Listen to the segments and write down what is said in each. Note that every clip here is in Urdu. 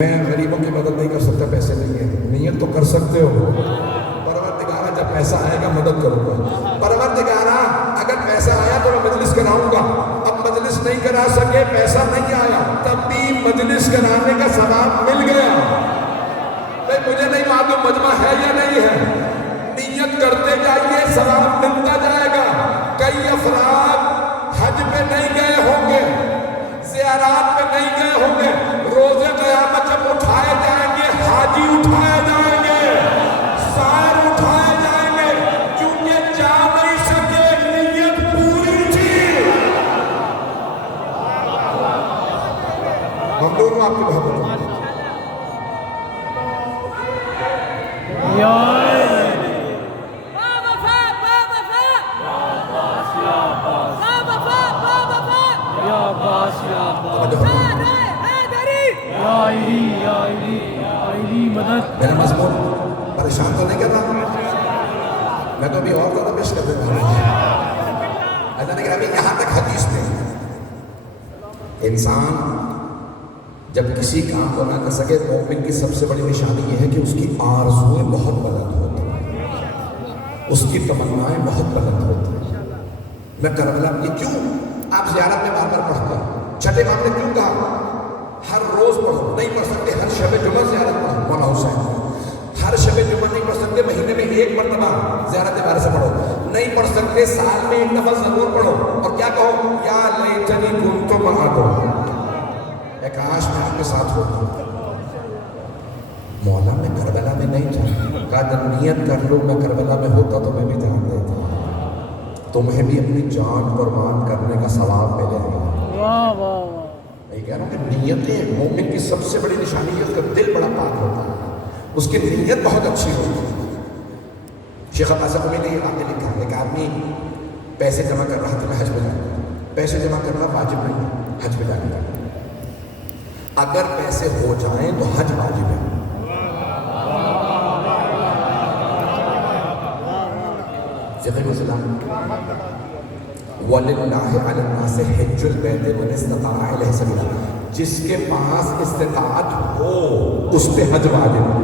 میں غریبوں کی مدد نہیں کر سکتا، پیسے نہیں ہیں، نیت تو کر سکتے ہو۔ پروردگارہ جب پیسہ آئے گا مدد کروں گا۔ پروردگارہ اگر پیسہ آیا تو میں مجلس کراؤں گا، اب مجلس نہیں کرا سکے، پیسہ نہیں آیا، تب بھی مجلس کرانے کا ثواب مل گیا۔ بھائی مجھے نہیں معلوم مجمع ہے یا نہیں ہے، نیت کرتے جائیے، ثواب ملتا جائے گا۔ کئی افراد حج پہ نہیں گئے ہوں گے، زیارات پہ نہیں گئے ہوں گے، روزے قیامت جب اٹھائے جائیں گے، حاجی اٹھائے جائیں گے، سائر اٹھائے جائیں گے، کیونکہ جا نہیں سکے، نیت پوری تھی۔ ممنون ہوں آپ کی محبت۔ میرا مضمون پریشان تو نہیں کر رہا، میں تو ابھی اور زیادہ پیش کر دیتا ہوں۔ ایسا نہیں کہ ابھی یہاں تک حدیث میں انسان جب کسی کام کو نہ کر سکے، مومن کی سب سے بڑی نشانی یہ ہے کہ اس کی آرزویں بہت بلند ہوتی ہیں، اس کی تمنائیں بہت بلند ہوتی ہیں۔ میں کربلا یہ کیوں آپ زیارت میں بار بار پڑھتا ہوں، چھٹے امام نے کیوں کہا ہر روز پڑھو، نہیں پڑھ سکتے ہر شب جمعہ زیارت پڑھو، مولانا حسین ہر شب جمعہ نہیں پڑھ سکتے، مہینے میں ایک مرتبہ زیارت بارے سے پڑھو، نہیں پڑھ سکتے سال میں ایک دفعہ ضرور پڑھو، اور کیا کہو یا لیتنی کنت معکم، اے کاش میں آپ کے ساتھ ہوتا۔ مولا میں کربلا میں نہیں تھا، کہا جب نیت کر لو میں کربلا میں ہوتا تو میں بھی جان دیتا، تمہیں بھی اپنی جان قربان کرنے کا ثواب ملے گا۔ میں کہہ رہا ہوں کہ نیتیں مومن کی سب سے بڑی نشانی ہے، اس کا دل بڑا پاک ہوتا ہے، اس کی نیت بہت اچھی ہوتی ہے۔ شیخ عباس قمی نے یہ واقعہ لکھا، ایک آدمی پیسے جمع کر رہا تھا حج پہ جانے، پیسے جمع کرنا واجب نہیں ہے حج پہ جانے کا، اگر پیسے ہو جائیں تو حج واجب ہے۔ فقہ اسلام وَلِلَّهِ عَلَى النَّاسِ حِجُّ الْبَيْتِ مَنِ اسْتَطَاعَ إِلَيْهِ سَبِيلًا، جس کے پاس استطاعت ہو اس پہ حج واجب ہے،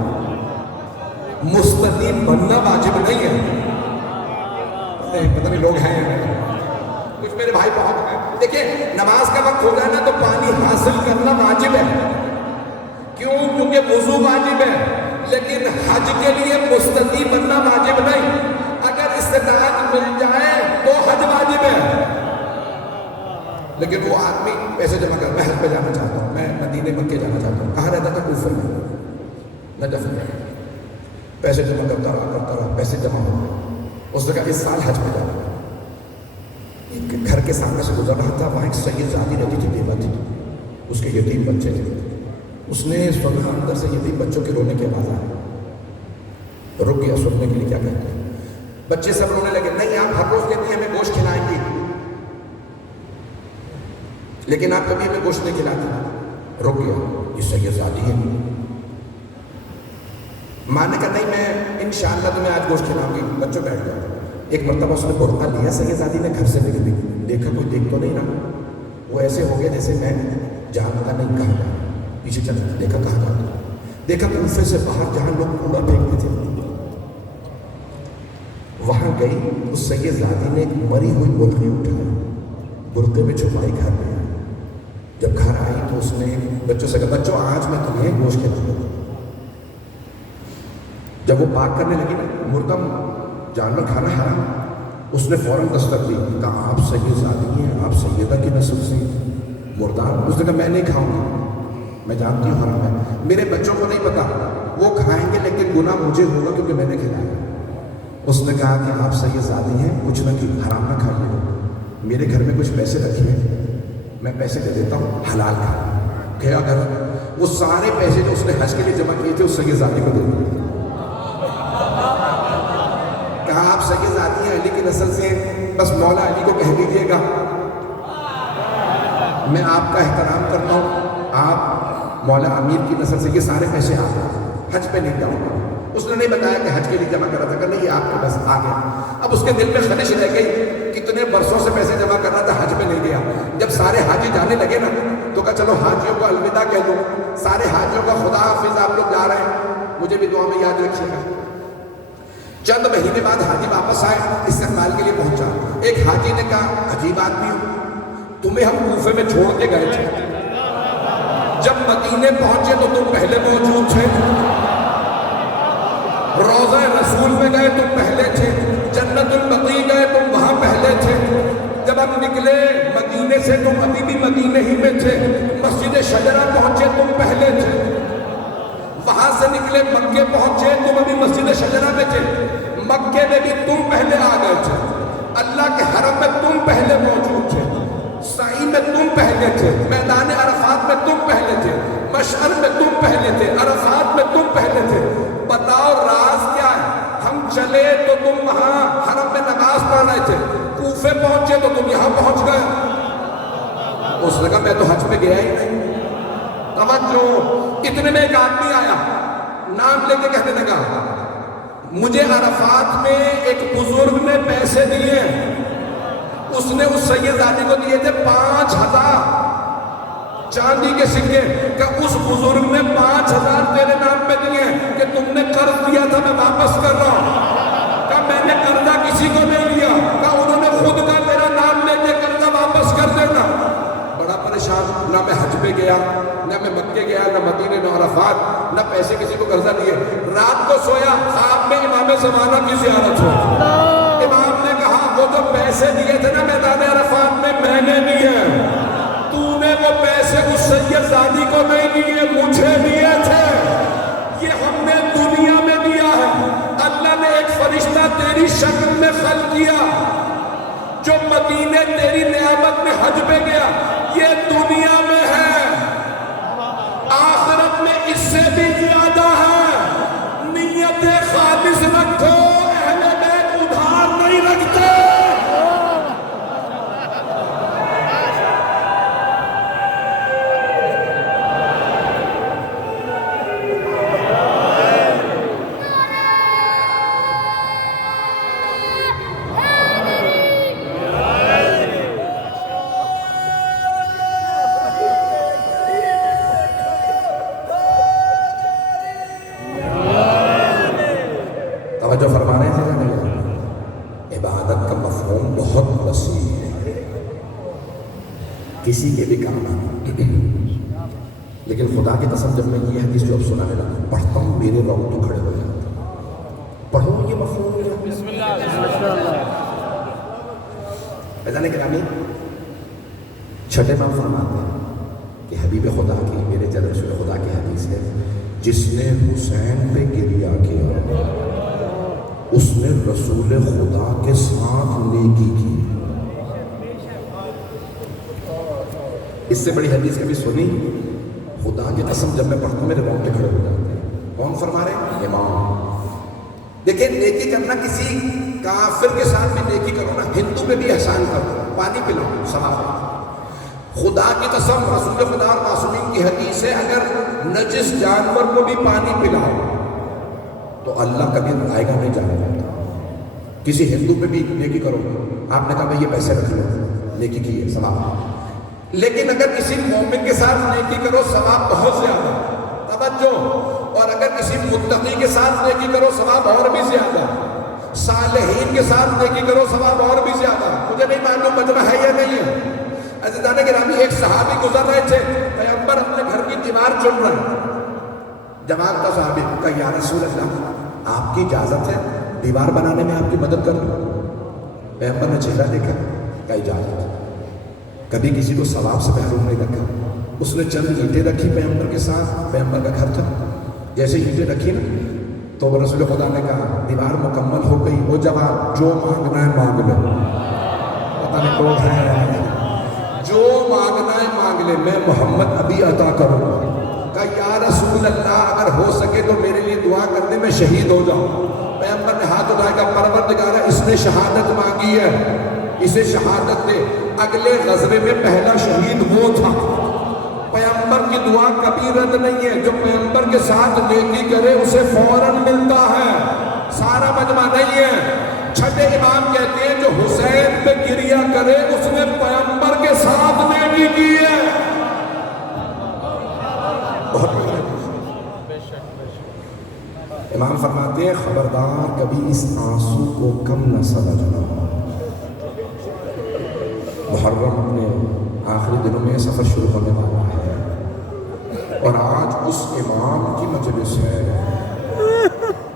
مستطیع بننا واجب نہیں ہے۔ پتہ نہیں لوگ ہیں کچھ میرے بھائی بہت ہیں، دیکھیں نماز کا وقت ہو جائے نا تو پانی حاصل کرنا واجب ہے، کیوں؟ کیونکہ وضو واجب ہے، لیکن حج کے لیے مستطیع بننا واجب نہیں، اگر استطاعت مل جائے تو حج واجب ہے۔ لیکن وہ آدمی پیسے جمع کر، میں حج پہ جانا چاہتا ہوں، میں مدینے مکے جانا چاہتا ہوں، کہاں رہتا تھا؟ کوفہ میں، نجف میں، پیسے جمع کرتا رہا، پیسے جمع ہو گئے، اس نے کہا اس سال حج پہ جانا۔ ایک گھر کے سامنے سے گزر رہا تھا، وہاں ایک سید زادی رہتی تھی، بیوہ تھی، اس کے یتیم بچے تھے، اس نے سنا اندر سے یتیم بچوں کے رونے کی آواز آئی، رک گیا سننے کے لیے کیا کہتے ہیں، بچے سب رونے لگے، نہیں آپ ہر روز کہتے ہیں ہمیں گوشت کھلائیں گی، لیکن آپ کبھی ہمیں گوشت نہیں کھلاتے۔ رک گیا، یہ سید زادی ہے، ماں نے کہا نہیں میں انشاءاللہ تمہیں آج گوشت کھلاؤں گی، بچوں بیٹھ جاؤ۔ ایک مرتبہ اس نے برقع لیا، سید زادی نے گھر سے نکلی، دیکھا کوئی دیکھ تو نہیں رہا، وہ ایسے ہو گیا جیسے میں جانتا نہیں کہاں جا، پیچھے چلا، دیکھا کہاں جاتا، دیکھا کوفے سے باہر جہاں لوگ کوڑا پھینکتے تھے، وہاں گئی، اس سید زادی نے ایک مری ہوئی مرغی اٹھائی، برقعے میں چھپائی، گھر میں آئی، جب گھر آئی تو اس نے بچوں سے کہا بچوں آج میں تمہیں گوشت کھلاؤں گا۔ جب وہ پاک کرنے لگی نا، مردہ جانور کھانا حرام، اس نے فوراً دستک دی، کہا آپ سید زادی ہیں، آپ سیدہ کی نسل سے مردار، اس نے کہا میں نہیں کھاؤں گا، میں جانتی ہوں حرام ہے، میرے بچوں کو نہیں پتا، وہ کھائیں گے لیکن گناہ مجھے ہوگا کیونکہ میں نے کھلایا۔ اس نے کہا کہ آپ سید زادی ہیں، کچھ نہ کہ حرام نہ کھائیے، میرے گھر میں کچھ پیسے رکھیے، میں پیسے دے دیتا ہوں، حلال کھا۔ گیا گھر، وہ سارے پیسے جو اس نے حج کے لیے جمع کیے تھے اس سید زادی کو دے دیے، کہا آپ سید زادی ہیں، علی کی نسل سے، بس مولا علی کو کہہ دیجیے گا میں آپ کا احترام کرتا ہوں، آپ مولا امیر کی نسل سے، یہ سارے پیسے آپ حج پہ نہیں جاؤں گا۔ اس نے نہیں بتایا کہ حج کے لیے جمع کرا تھا، کہ نہیں یہ آپ کے بس آ گیا۔ اب اس کے دل میں خلش رہ گئی، کتنے برسوں سے پیسے جمع کر رہا تھا، حج پہ نہیں گیا، جب سارے حاجی جانے لگے نا تو کہا چلو حاجیوں کو الوداع کہہ دوں. سارے حاجیوں کا خدا حافظ، آپ لوگ جا رہے ہیں، مجھے بھی دعا میں یاد رکھیے گا. چند مہینے بعد حاجی واپس آئے، استقبال کے لیے پہنچا. ایک حاجی نے کہا عجیب آدمی ہو، تمہیں ہم کوفے میں چھوڑ کے گئے تھے، جب مدینے پہنچے تو تم پہلے موجود تھے، روضہ رسول میں گئے تم پہلے تھے، جنت البقیع گئے تم وہاں پہلے تھے، جب ہم نکلے مدینے سے تم ابھی بھی مدینے ہی میں تھے، مسجد شجرہ پہنچے تم پہلے تھے، وہاں سے نکلے مکے پہنچے تم ابھی مسجد شجرہ میں تھے، مکے میں بھی تم پہلے آ گئے تھے، اللہ کے حرم میں تم پہلے موجود تھے، سعی میں تم پہلے تھے، میدان عرفات میں تم پہلے تھے، مشعر میں تم پہلے تھے، عرفات میں تم پہلے تھے. بتاؤ راز کیا ہے؟ ہم چلے تو تم وہاں حرم میں نماز پڑھ رہے تھے، کوفے پہنچے تو تم یہاں پہنچ گئے. اس نے کہا میں تو حج میں گیا ہی نہیں. توجہ. اتنے میں ایک آدمی آیا، نام لے کے کہنے لگا مجھے عرفات میں ایک بزرگ نے پیسے دیے، اس نے اس سید زادی کو دیے تھے 5000 چاندی کے سکے، کہ اس بزرگ نے 5000 تیرے نام پہ دیے کہ تم نے قرض دیا تھا میں واپس کر رہا ہوں. کہ میں نے قرضہ کسی کو نہیں دیا، کہ انہوں نے خود کا میرا نام لے کے قرضہ واپس کر دینا. بڑا پریشان، نہ میں حج پہ گیا، نہ میں مکے گیا، نہ مدینے، نہ عرفات، نہ پیسے کسی کو قرضہ دیے. رات کو سویا، خواب میں امام زمانہ کی زیارت ہو. امام نے کہا وہ جو پیسے دیے تھے نا میدان عرفات میں نے دیے، تو نے وہ پیسے اس سید زادی کو نہیں دیے، مجھے دیے تھے. یہ ہم نے دنیا میں دیا ہے، اللہ نے ایک فرشتہ تیری شکل میں خلق کیا جو مدینے تیری نعمت میں حج پہ گیا. یہ دنیا میں ہے، آخرت میں اس سے بھی زیادہ ہے. نیت خالص رکھو، اہل بیت ادھار نہیں رکھتے. جو فرمانے سے عبادت کا مفہوم بہت وسیع ہے، کسی کے بھی کام آنا. لیکن خدا کی قسم جب میں یہ حدیث جو اب سنانے لگا پڑھتا ہوں میرے رونگٹے کھڑے ہو جاتے ہیں. پڑھو یہ مفہوم ہے. بسم اللہ. بھائی گرامی، چھٹے میں فرماتے ہیں کہ حبیب خدا کی، میرے جل رسول خدا کی حدیث ہے، جس نے حسین پہ گریہ کیا اس نے رسول خدا کے ساتھ نیکی کی. اس سے بڑی حدیث کبھی سنی؟ خدا کی قسم جب میں پڑھتا ہوں میرے رونگٹے کھڑے ہو جاتے ہیں. کون فرما رہے ہیں؟ امام. دیکھیں نیکی کرنا، کسی کافر کے ساتھ بھی نیکی کرو نا، ہندو پہ بھی احسان کرو، پانی پلاؤ، ثواب. خدا کی قسم رسول خدا اور معصومین کی حدیث ہے، اگر نجس جانور کو بھی پانی پلاؤ تو اللہ کبھی آئے گا نہیں جانے دیتا. کسی ہندو پہ بھی نیکی کرو، آپ نے کہا بھائی یہ پیسے رکھ لو، نیکی کی ہے، ثواب. لیکن اگر کسی مومن کے ساتھ نیکی کرو ثواب بہت زیادہ. توجہ. اور اگر کسی متقی کے ساتھ نیکی کرو ثواب اور بھی زیادہ. صالحین کے ساتھ نیکی کرو ثواب اور بھی زیادہ. مجھے نہیں معلوم مجمع ہے یا نہیں ہے. عزیزان گرامی، ایک صحابی گزر رہے تھے، پیغمبر اپنے گھر کی دیوار چن رہے ہیں. جواب تھا صحابی کا، یا رسول اللہ آپ کی اجازت ہے دیوار بنانے میں آپ کی مدد کر دوں؟ پیغمبر نے چہرہ دیکھا، کا اجازت. کبھی کسی کو ثواب سے محروم نہیں رکھا. اس نے چند اینٹیں رکھی پیغمبر کے ساتھ، پیغمبر کا گھر تھا. جیسے اینٹیں رکھی نا تو رسول خدا نے کہا دیوار مکمل ہو گئی. وہ جواب جو مانگنا ہے مانگ لو. پتہ نہیں کون ہے، جو مانگنا ہے مانگ لے، میں محمد ابھی عطا کروں گا. کہا یا رسول اللہ اگر ہو سکے تو میرے لیے دعا کر دے، میں شہید ہو جاؤں. پیغمبر نے ہاتھ اٹھایا، کہا پروردگارا اس نے شہادت مانگی ہے، اسے شہادت دے. اگلے غزوے میں پہلا شہید وہ تھا. پیغمبر کی دعا کبھی رد نہیں ہے. جو پیغمبر کے ساتھ نیکی کرے اسے فوراً ملتا ہے. سارا مجمع نہیں ہے. چھٹے امام کہتے ہیں جو حسین پہ گریہ کرے اس نے پیغمبر کے ساتھ نیکی کی ہے. بہت بڑی حدیث ہے۔ امام فرماتے ہیں خبردار کبھی اس آنسو کو کم نہ سمجھنا۔ محرم اپنے آخری دنوں میں سفر شروع ہونے والا ہے اور آج اس امام کی مجلس ہے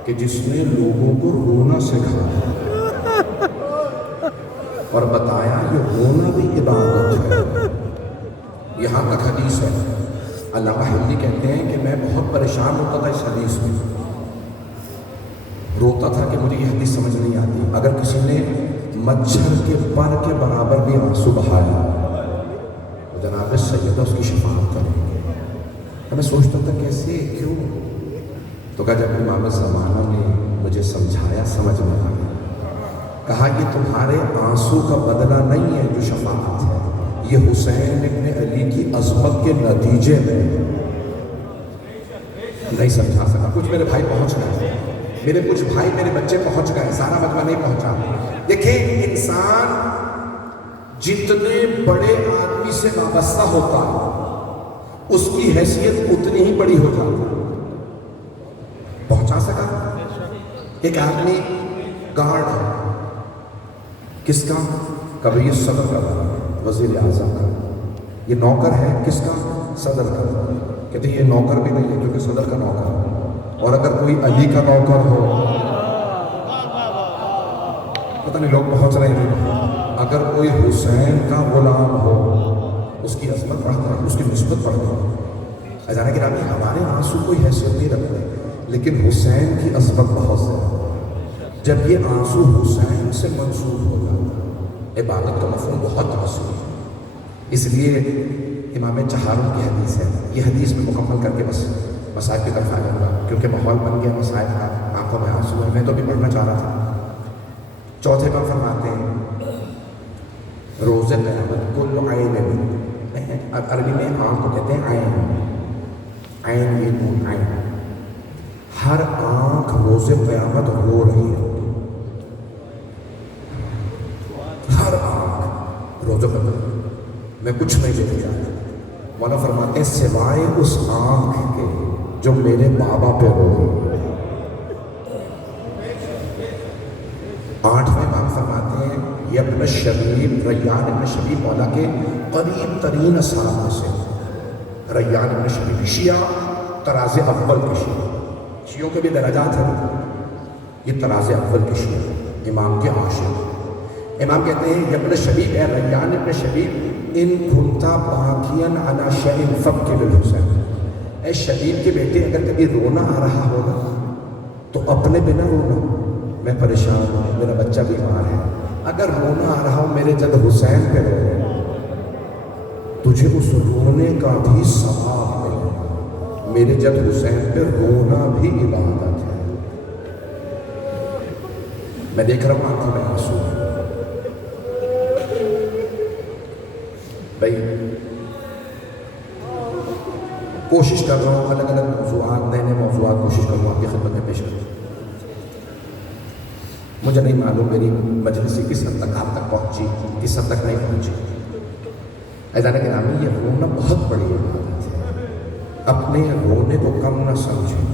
کہ جس نے لوگوں کو رونا سکھایا اور بتایا یہ رونا بھی عبادت ہے۔ یہاں تک حدیث ہے، علامہ حلوی کہتے ہیں کہ میں بہت پریشان ہوتا تھا اس حدیث میں، روتا تھا کہ مجھے یہ حدیث سمجھ نہیں آتی۔ اگر کسی نے مچھر کے پر کے برابر بھی آنسو بہایا تو جناب سیدہ اس کی شفاعت کریں گے۔ میں سوچتا تھا کیسے، کیوں؟ تو کہا جب امام زمانہ نے مجھے سمجھایا سمجھ میں آیا۔ کہا یہ تمہارے آنسو کا بدلہ نہیں ہے جو شفاعت ہے، یہ حسین ابن علی کی عظمت کے نتیجے میں۔ نہیں سمجھا سکا، کچھ میرے بھائی پہنچ گئے، میرے کچھ بھائی میرے بچے پہنچ گئے، سارا مجمع نہیں پہنچا۔ دیکھیں انسان جتنے بڑے آدمی سے وابستہ ہوتا اس کی حیثیت اتنی ہی بڑی ہو جاتی۔ پہنچا سکا؟ ایک آدمی گارڈ ہے، کس کا؟ کبھی یہ صدر کا، وزیر اعظم کا۔ یہ نوکر ہے کس کا؟ صدر کا۔ کہتے ہیں یہ نوکر بھی نہیں ہے کیونکہ صدر کا نوکر ہے۔ اور اگر کوئی علی کا نوکر ہو، پتہ نہیں لوگ پہنچ رہے ہیں، اگر کوئی حسین کا غلام ہو اس کی عظمت بڑھتا ہے، اس کی نسبت بڑھتی ہے۔ اذان کہ ہمارے آنسو کوئی حیثیت نہیں رکھتے، لیکن حسین کی عظمت بہت زیادہ۔ جب یہ آنسو حسین سے منسوب ہو جاتا ہے، عبادت کا مفہوم بہت وسیع ہے۔ اس لیے امام چہارم کی حدیث ہے، یہ حدیث میں مکمل کر کے بس مسائل کی طرف آ جاؤں گا کیونکہ ماحول بن گیا مسائل کا، آنکھوں میں آنسو ہے، میں تو بھی پڑھنا چاہ رہا تھا۔ چوتھے پر فرماتے ہیں روز قیامت کل عین، عربی میں آنکھ کو کہتے ہیں عین، عین یہ نون عین، ہر آنکھ روز قیامت رو رہی ہے، ہر آنکھ روز قیامت میں کچھ نہیں دیکھ جاتا۔ مولا فرماتے ہیں سوائے اس آنکھ کے جو میرے بابا پہ رو رہی ہے۔ آٹھویں امام فرماتے ہیں یہ ابن شبیب، ریان ابن شبیب مولا کے قریب ترین اصحاب میں سے۔ ریان ابن شبیب شیعہ طراز اول کے شیعہ، شیعوں کے بھی درجات ہیں، یہ طراز اول کے شیعہ، امام کے عاشق۔ امام کہتے ہیں یہ ابن شبیب ہے، ریان ابن شبیب، ان کنتا باکیاً علی شیء فابکی للحسین، اے شبیب کے بیٹے اگر کبھی رونا آ رہا ہوگا تو اپنے بنا رونا، میں پریشان ہوں، میرا بچہ بیمار ہے، اگر رونا آ رہا ہو میرے جد حسین پہ رو، تجھے اس رونے کا بھی ثواب ملے گا۔ میرے جد حسین پہ رونا بھی عبادت ہے۔ میں دیکھ رہا ہوں آنکھوں میں آنسو، بھائی کوشش کر رہا ہوں الگ الگ موضوعات، نئے نئے موضوعات کوشش کروں آپ کی خدمت میں پیش کروں۔ مجھے نہیں معلوم میری مجلسی کس حد تک آپ تک پہنچی، کس حد تک نہیں پہنچی۔ اذان گرامی یہ رونا بہت بڑی عبادت ہے، اپنے رونے کو کم نہ سمجھیں۔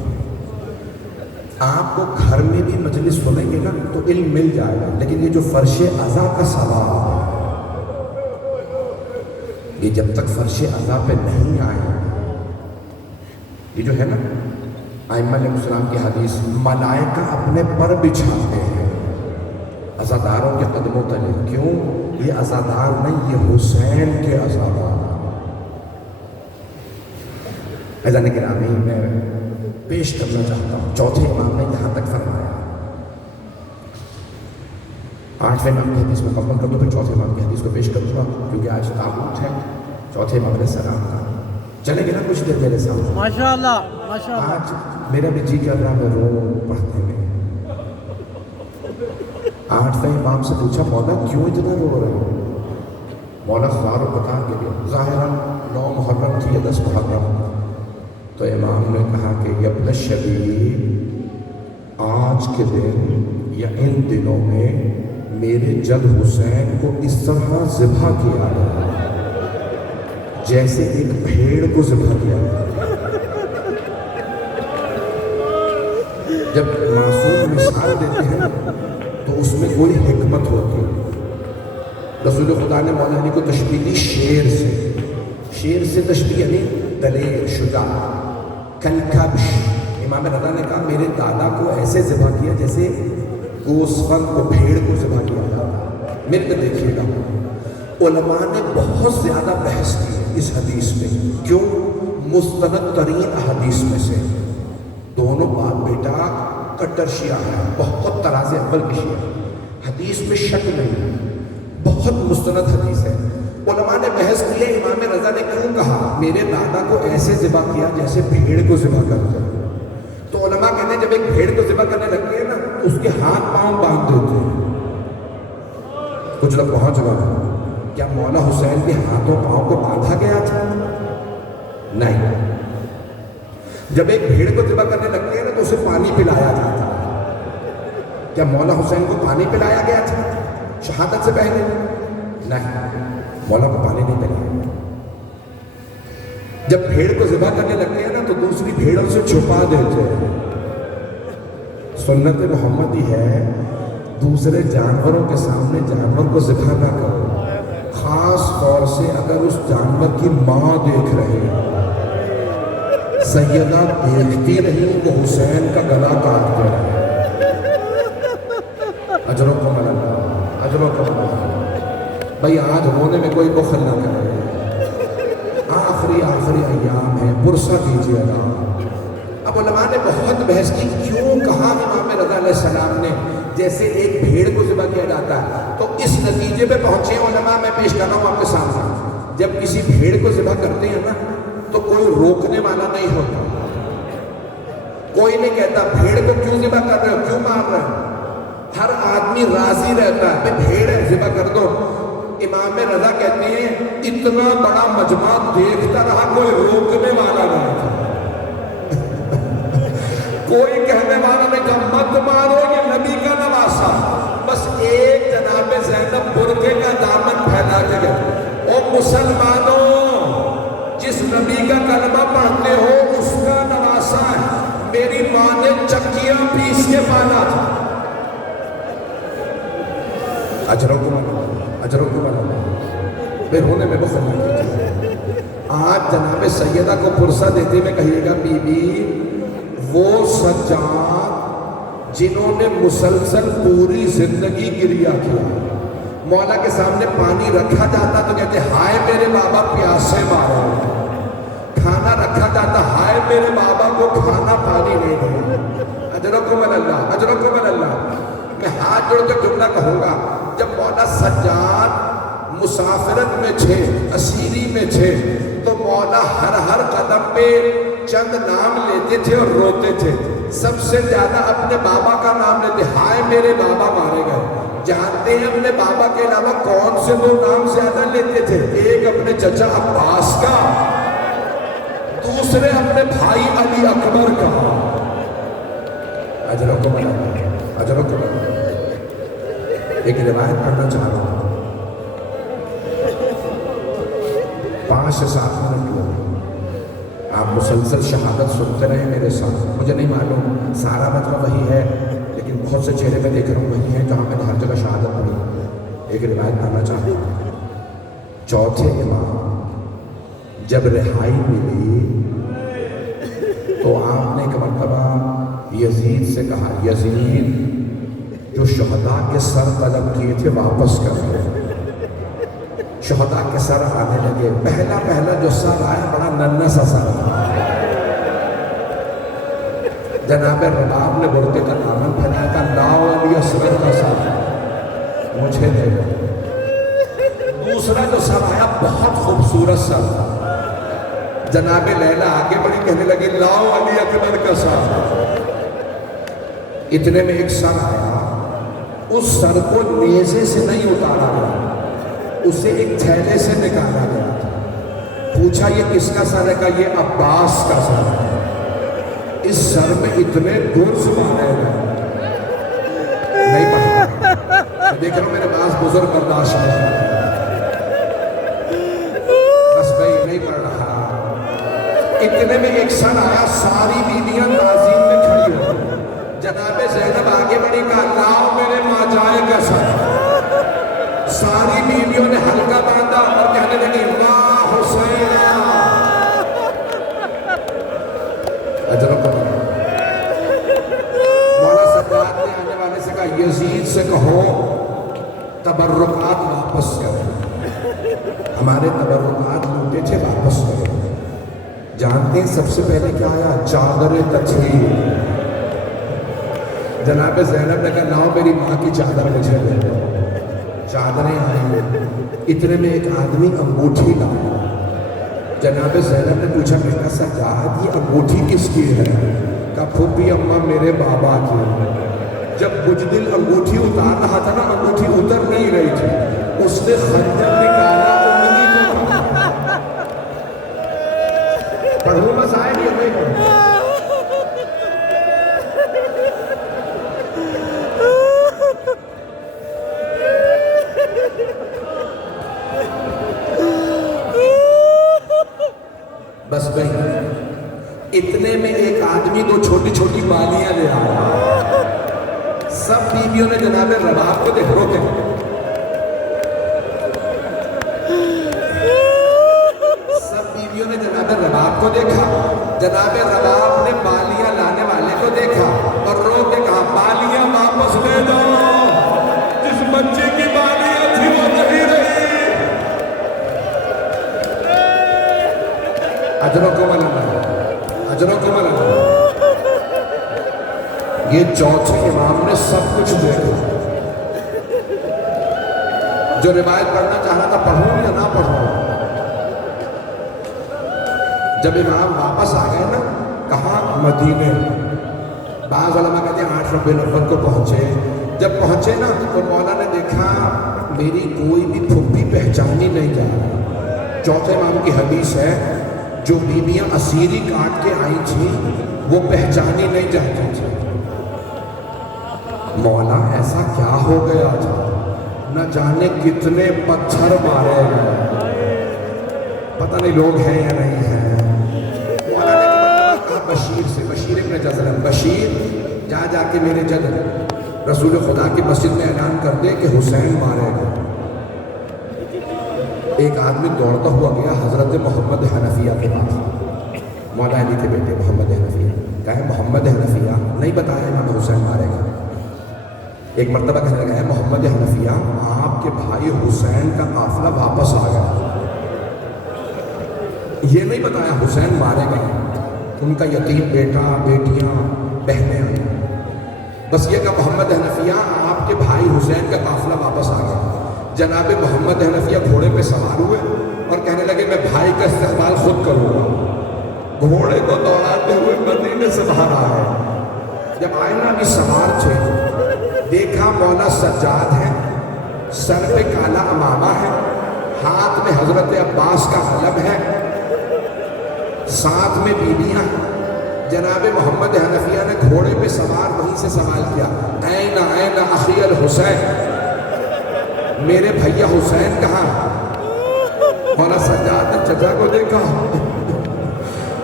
آپ کو گھر میں بھی مجلس سنیں گے نا تو علم مل جائے گا، لیکن یہ جو فرش عزا کا ثواب ہے یہ جب تک فرش عزا پہ نہیں آئے، یہ جو ہے نا ائمہ علیہ السلام کی حدیث، ملائکہ اپنے پر بچھاتے ہیں عزاداروں کے قدموں تلے۔ کیوں؟ یہ عزادار نہیں، یہ حسین کے عزادار۔ اذان گرامی میں پیش کرنا چاہتا ہوں، چوتھے امام نے یہاں تک فرمایا، آٹھویں امام کی حدیث مکمل کر دو پھر چوتھے امام کی حدیث کو پیش کروں گا کیونکہ آج تابوت ہے چوتھے امام علیہ السلام کا۔ چلیں گے نا کچھ دیر میرے سامنے؟ ماشاءاللہ ماشاءاللہ۔ آج میرا بھی جی کر رہا میں رو پڑھنے میں۔ آٹھویں امام سے پوچھا مولا کیوں اتنا رو رہے ہو؟ مولا خوار و بتا کے لیے ظاہراً 9 محرم تھی یا 10 محرم، تو امام نے کہا کہ یہ ابن شبیب آج کے دن یا ان دنوں میں میرے جد حسین کو اس طرح ذبح کیا گیا جیسے ایک بھیڑ کو ذبح کیا گیا۔ جب معصوم مثال دیتے ہیں تو اس میں کوئی حکمت ہوتی ہے. رسول خدا نے مولا علی کو تشبیہ دی شیر سے. شیر سے تشبیہ یعنی دلیر شجاع. کلکبش امام رضا نے کہا میرے دادا کو ایسے ذبح کیا جیسے گوسفند کو بھیڑ کو ذبح کیا تھا. مل کر دیکھیے گا علماء نے بہت زیادہ بحث کی ہے اس حدیث میں. کیوں؟ مستند ترین احادیث میں سے. دونوں باپ بیٹا کٹر شیعہ ہیں, بہت طراز اول کی شیعہ. حدیث میں شک نہیں, بہت مستند حدیث ہے. علماء نے بحث کی ہے امام رضا نے کیوں کہا میرے دادا کو ایسے ذبح کیا جیسے بھیڑ کو ذبح کرتے ہیں. تو علماء کہتے ہیں جب ایک بھیڑ کو ذبح کرنے لگتے ہیں نا تو اس کے ہاتھ پاؤں باندھ دیتے ہیں. کچھ لوگ پہنچ گئے, کیا مولا حسین کے ہاتھوں پاؤں کو باندھا گیا تھا؟ نہیں. جب ایک بھیڑ کو ذبح کرنے لگتے ہیں نا تو اسے پانی پلایا جاتا ہے. کیا مولا حسین کو پانی پلایا گیا تھا شہادت سے پہلے؟ نہیں, مولا کو پانی نہیں پلایا. جب بھیڑ کو ذبح کرنے لگتے ہیں نا تو دوسری بھیڑوں سے چھپا دیتے ہیں. سنت محمدی ہے دوسرے جانوروں کے سامنے جانور کو ذبح نہ کرو, خاص طور سے اگر اس جانور کی ماں دیکھ رہے ہیں. سیدہ دیکھتی نہیں وہ حسین کا گلا کاٹتے رہے. اجرکم اللہ, اجرکم اللہ. بھائی آج ہونے میں کوئی بخل نہ کرے, آخری ایام ہے, پرسہ کیجیے گا. اب علماء نے بہت بحث کی کیوں کہا امام رضا علیہ السلام نے جیسے ایک بھیڑ کو ذبح کیا جاتا ہے. تو اس نتیجے پہ پہنچے علماء, میں پیش کر رہا ہوں آپ کے سامنے. جب کسی بھیڑ کو ذبح کرتے ہیں نا تو کوئی روکنے والا نہیں ہوتا. کوئی نہیں کہتا بھیڑ کو کیوں ذبح کر رہے ہو, کیوں مار رہے ہو. ہر آدمی راضی رہتا ہے بھائی بھیڑ ہے ذبح کر دو. امام رضا کہتے ہیں اتنا بڑا مجمع دیکھتا رہا, کوئی روکنے والا نہیں تھا. کوئی کہنے والا نہیں تھا مت مارو یہ نبی کا نواسا. بس ایک جناب زینب برقعے کا دامن پھیلا کے گئے, او مسلمانوں جس نبی کا کلمہ پڑھتے ہو اس کا نواسا ہے. میری ماں نے چکیاں پیس کے پالا تھا. اجرکم اللہ, اجرکم اللہ. پھر ہونے میں بخل نہ کیجیے. آج جناب سیدہ کو پرسہ دیتے میں کہیے گا بی بی وہ سجاد جنہوں نے مسلسل پوری زندگی گریا کیا. مولا کے سامنے پانی رکھا جاتا تو کہتے ہائے میرے بابا پیاسے مارے. کھانا رکھا جاتا ہائے میرے بابا کو کھانا پانی نہیں دیا. اجرکم اللہ, اجرکم اللہ. میں ہاتھ جوڑ کے جملہ کہوں گا جب مولا سجاد مسافرت میں تھے, اسیری میں تھے, تو مولا ہر قدم پہ چند نام لیتے تھے اور روتے تھے. سب سے زیادہ اپنے بابا کا نام لیتے, ہائے میرے بابا مارے گئے. جانتے ہیں اپنے بابا کے علاوہ کون سے دو نام زیادہ لیتے تھے؟ ایک اپنے چچا عباس کا, دوسرے اپنے بھائی علی اکبر کا. اجرکم اللہ, اجرکم اللہ. ایک روایت پڑھنا چاہ رہا ہوں, 5 سے 7 منٹ لوگ آپ مسلسل شہادت سنتے رہے میرے ساتھ. مجھے نہیں معلوم سارا مطلب وہی ہے, لیکن بہت سے چہرے میں دیکھ رہا ہوں وہی ہیں جہاں میں نے ہر جگہ شہادت پڑھی. ایک روایت پڑھنا چاہتا ہوں. چوتھے امام جب رہائی ملی تو آپ نے ایک مرتبہ یزید سے کہا یزید جو شہداء کے سر طلب کیے تھے واپس کر دے. شہداء کے سر آنے لگے. پہلا جو سر آیا بڑا ننھا سا سر تھا. جناب رباب نے برقعے کا دامن پھیلایا تھا, لاؤ علی اصغر کا سر مجھے دے دو. دوسرا جو سر آیا بہت خوبصورت سر تھا. جناب لیلا آگے بڑی کہنے لگی لاؤ علی اکبر کا سر. اتنے میں ایک سر آیا, اس سر کو نیزے سے نہیں اتارا گیا, اسے ایک تھیلے سے نکالا گیا. پوچھا یہ کس کا سر ہے؟ کہا یہ عباس کا سر ہے. اس سر میں اتنے گرز مارے گئے. نہیں پڑھا, دیکھ رہا ہوں میرے پاس بزرگ برداشت نہیں, بس بھائی نہیں پڑھ رہا. اتنے میں ایک سر آیا, ساری بیویاں تعظیم میں کھڑی ہو. اجروں کو مولا سجاد نے آنے والے سے کہا یزید سے کہو تبرکات واپس کریں، ہمارے تبرکات لوٹے تھے واپس کریں۔ جانتے ہیں سب سے پہلے کیا آیا؟ چادر تطہیر۔ جناب زینب نے کہا لاؤ میری ماں کی چادر مجھے دے دو۔ چادریں آئیں، اتنے میں ایک آدمی انگوٹھی لایا۔ جناب زینب نے پوچھا بیٹا سجاد یہ انگوٹھی کس کی ہے؟ کہا پھوپھی اماں میرے بابا کی۔ جب بجدل انگوٹھی اتار رہا تھا نا، انگوٹھی اتر نہیں رہی تھی، اس نے خنجر نکالا انگلی کو کاٹا۔ پڑھوں مسائل یہ نہیں بس بھائی اتنے میں ایک آدمی دو چھوٹی چھوٹی بالیاں لے آیا۔ سب بیویوں نے جناب رباب کو دیکھ روکے، سب بیویوں نے جناب رباب کو دیکھا۔ جناب رباب نے بالیاں لانے والے کو دیکھا اور رو کے کہا بالیاں واپس لے دو، جس بچے کی بالیاں تھی وہ نہیں رہی۔ اجروں کو ملانا، اجروں کو ملانا۔ یہ چوتھے امام نے سب کچھ دیکھا۔ جو روایت پڑھنا چاہ رہا تھا پڑھوں یا نہ پڑھوں، جب امام واپس آ گئے نا، کہاں؟ مدینے۔ بعض علماء کہتے ہیں 8 ربیع الاول کو پہنچے۔ جب پہنچے نا تو مولا نے دیکھا میری کوئی بھی پھوپھی پہچانی نہیں جا رہا۔ چوتھے امام کی حدیث ہے جو بیویاں اسیری کاٹ کے آئی تھیں وہ پہچانی نہیں جاتی تھی۔ مولا ایسا کیا ہو گیا تھا؟ نہ جانے کتنے پتھر مارے گئے، پتہ نہیں لوگ ہیں یا نہیں ہیں۔ مولا نے کہا بشیر سے، بشیر ابن جزلم، بشیر جا کے میرے جد رسول خدا کی مسجد میں اعلان کر دے کہ حسین مارے گا۔ ایک آدمی دوڑتا ہوا گیا حضرت محمد حنفیہ کے پاس، مولا علی کے بیٹے محمد حنفیہ۔ کہا محمد حنفیہ نہیں بتایا امام حسین مارے گا۔ ایک مرتبہ کہنے لگا ہے محمد حنفیہ آپ کے بھائی حسین کا قافلہ واپس آ گیا، یہ نہیں بتایا حسین مارے گا، ان کا یتیم بیٹا بیٹیاں بہنیں آئیں، بس یہ کہ محمد حنفیہ آپ کے بھائی حسین کا قافلہ واپس آ گیا۔ جناب محمد حنفیہ گھوڑے پہ سوار ہوئے اور کہنے لگے میں بھائی کا استقبال خود کروں گا۔ گھوڑے کو دوڑاتے ہوئے مدینے سے باہر آئے۔ جب آئے نا ابھی سوار تھے، دیکھا مولا سجاد ہے، سر پہ کالا امامہ ہے، ہاتھ میں حضرت عباس کا علم ہے، ساتھ میں بیویاں۔ جناب محمد حنفیہ نے گھوڑے پہ سوار وہیں سے سوال کیا این این اخی الحسین، میرے بھیا حسین کہاں؟ مولا سجاد نے چچا کو دیکھا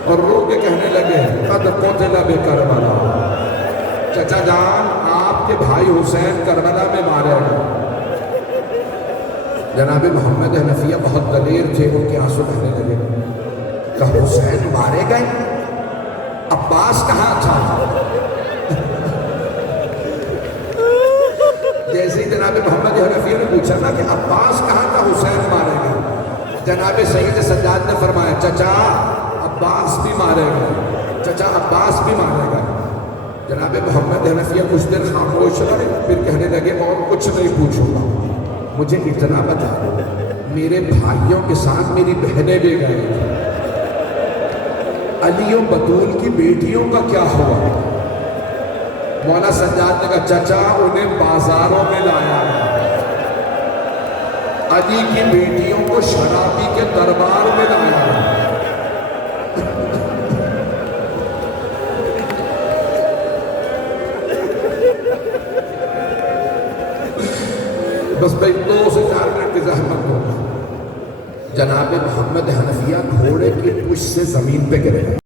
اور رو کے کہنے لگے قد قتل بکربلا، چچا جان آپ کے بھائی حسین کربلا میں مارے گئے۔ جناب محمد حنفیہ بہت دلیر تھے، ان کے آنسو بہنے لگے۔ کہا حسین مارے گئے؟ عباس کہاں تھا؟ جیسے ہی جناب محمد حنفیہ نے پوچھا نا کہ عباس کہاں تھا حسین مارے گئے، جناب سید سجاد نے فرمایا چچا عباس بھی مارے گئے، چچا عباس بھی مارے گئے۔ جناب محمد حنفیہ کچھ دیر خاموش رہے، پھر کہنے لگے اور کچھ نہیں پوچھوں گا، مجھے اتنا بتا دو میرے بھائیوں کے ساتھ میری بہنیں بھی گئے، علی و بطول کی بیٹیوں کا کیا ہوا؟ مولا سجاد نے کہا چچا انہیں بازاروں میں لایا ہے، علی کی بیٹیوں کو شرابی کے دربار میں لایا ہے۔ بس بھائی 2 سے 4 منٹ کی زحمت ہوگا۔ جناب محمد حنفیہ گھوڑے کی پشت سے زمین پہ گرے گئے،